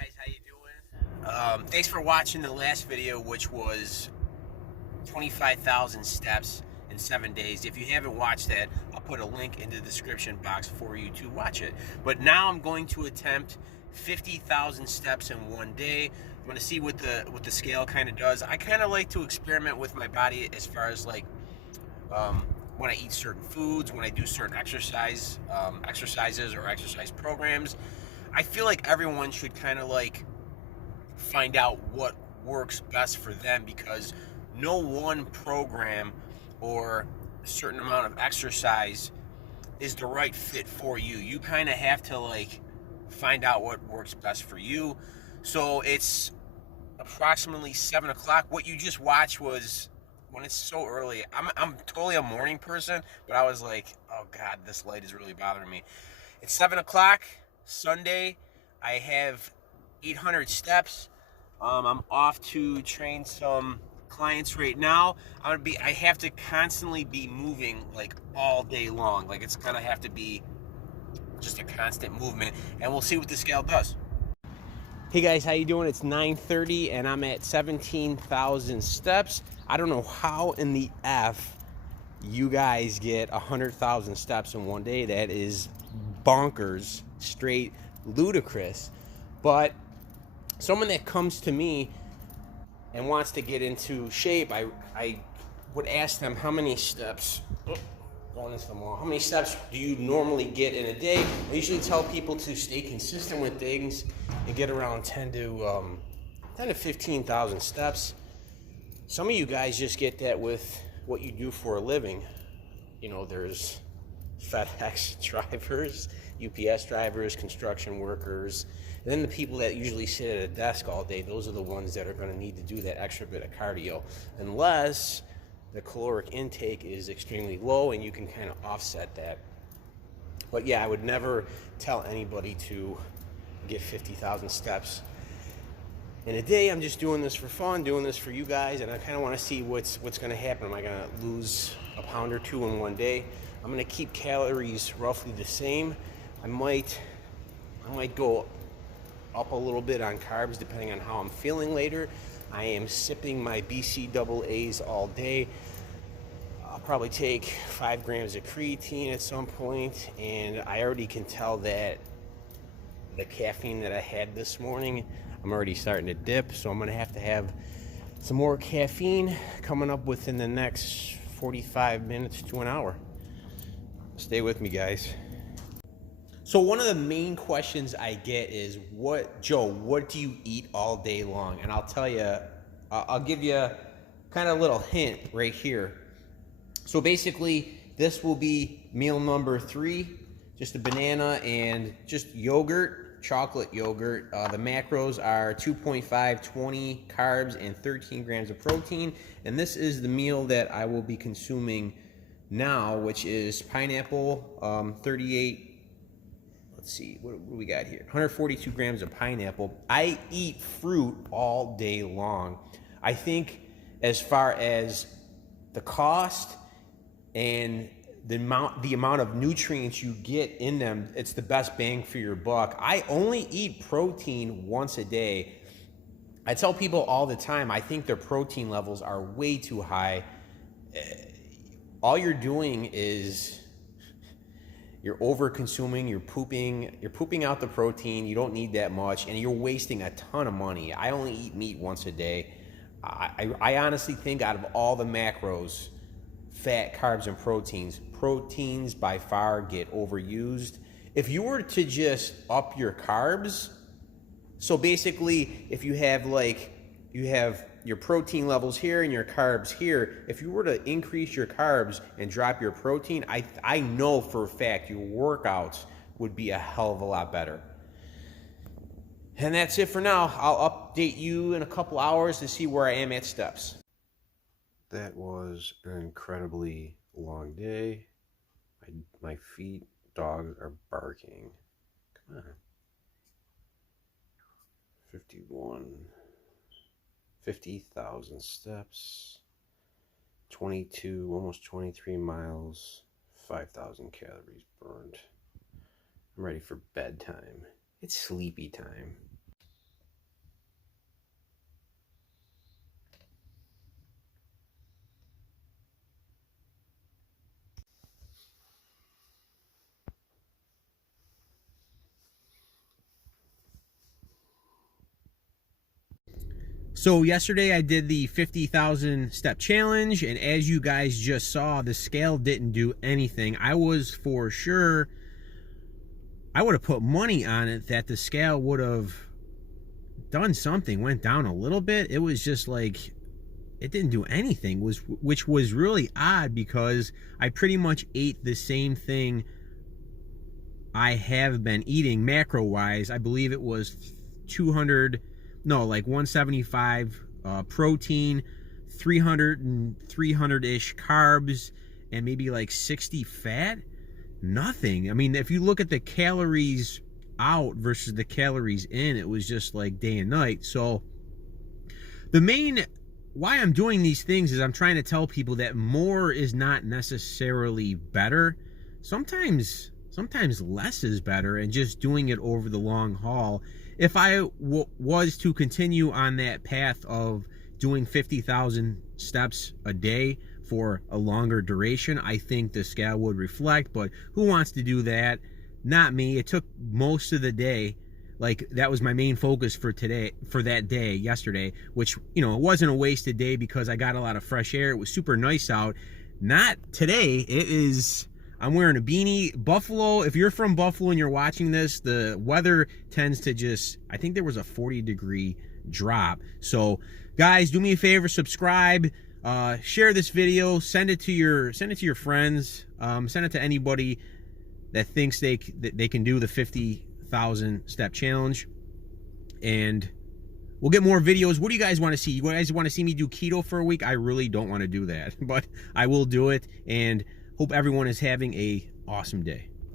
guys, how you doing? Thanks for watching the last video, which was 25,000 steps in 7 days. If you haven't watched that, I'll put a link in the description box for you to watch it. But now I'm going to attempt 50,000 steps in 1 day. I'm going to see what the scale kind of does. I kind of like to experiment with my body as far as like when I eat certain foods, when I do certain exercises or exercise programs. I feel like everyone should kind of like find out what works best for them, because no one program or a certain amount of exercise is the right fit for you. You kind of have to like find out what works best for you. So it's approximately 7 o'clock. What you just watched was, when it's so early, I'm totally a morning person, but I was like, oh God, this light is really bothering me. It's 7 o'clock, Sunday. I have 800 steps. I'm off to train some clients right now. I have to constantly be moving like all day long. Like it's gonna have to be just a constant movement, and we'll see what the scale does. Hey guys, how you doing? It's 9:30 and I'm at 17,000 steps. I don't know how in the F you guys get 100,000 steps in 1 day. That is bonkers, straight ludicrous. But someone that comes to me and wants to get into shape, I would ask them how many steps, going into the mall, how many steps do you normally get in a day? I usually tell people to stay consistent with things and get around 10 to 15,000 steps. Some of you guys just get that with what you do for a living. You know, there's FedEx drivers, UPS drivers, construction workers, and then the people that usually sit at a desk all day. Those are the ones that are going to need to do that extra bit of cardio, unless the caloric intake is extremely low and you can kind of offset that. But yeah, I would never tell anybody to get 50,000 steps in a day. I'm just doing this for fun, doing this for you guys, and I kind of want to see what's going to happen. Am I going to lose a pound or two in 1 day? I'm going to keep calories roughly the same. I might go up a little bit on carbs depending on how I'm feeling later. I am sipping my BCAAs all day. I'll probably take 5 grams of creatine at some point, and I already can tell that the caffeine that I had this morning, I'm already starting to dip, so I'm going to have some more caffeine coming up within the next 45 minutes to an hour. Stay with me, guys. So one of the main questions I get is, Joe, what do you eat all day long? And I'll tell you, I'll give you kind of a little hint right here. So basically, this will be meal number 3, just a banana and just yogurt, chocolate yogurt. The macros are 2.5, 20 carbs, and 13 grams of protein. And this is the meal that I will be consuming now, which is pineapple, 38. Let's see, what do we got here? 142 grams of pineapple. I eat fruit all day long. I think as far as the cost and the amount of nutrients you get in them, it's the best bang for your buck. I only eat protein once a day. I tell people all the time, I think their protein levels are way too high. All you're doing is you're over consuming, you're pooping out the protein. You don't need that much, and you're wasting a ton of money. I only eat meat once a day. I honestly think out of all the macros, fat, carbs, and proteins by far get overused. If you were to just up your carbs, so basically if you have your protein levels here and your carbs here, if you were to increase your carbs and drop your protein, I know for a fact your workouts would be a hell of a lot better. And that's it for now. I'll update you in a couple hours to see where I am at steps. That was an incredibly long day. My feet, dogs are barking. Come on. 50,000 steps, 22, almost 23 miles, 5,000 calories burned. I'm ready for bedtime. It's sleepy time. So yesterday I did the 50,000 step challenge, and as you guys just saw, the scale didn't do anything. I was for sure, I would have put money on it that the scale would have done something, went down a little bit. It was just like, it didn't do anything, which was really odd, because I pretty much ate the same thing I have been eating macro wise. I believe it was 175 protein, 300-ish carbs, and maybe like 60 fat. Nothing. I mean, if you look at the calories out versus the calories in, it was just like day and night. So the main why I'm doing these things is I'm trying to tell people that more is not necessarily better. Sometimes less is better, and just doing it over the long haul. If I was to continue on that path of doing 50,000 steps a day for a longer duration, I think the scale would reflect, but who wants to do that? Not me. It took most of the day. Like, that was my main focus for today, for that day yesterday, which, you know, it wasn't a wasted day because I got a lot of fresh air. It was super nice out. Not today. It is, I'm wearing a beanie. Buffalo, if you're from Buffalo and you're watching this, the weather tends to just, I think there was a 40-degree drop. So guys, do me a favor, subscribe, share this video, send it to your friends, send it to anybody that thinks they can do the 50,000 step challenge, and we'll get more videos. What do you guys want to see? You guys want to see me do keto for a week? I really don't want to do that, but I will do it, and hope everyone is having a awesome day.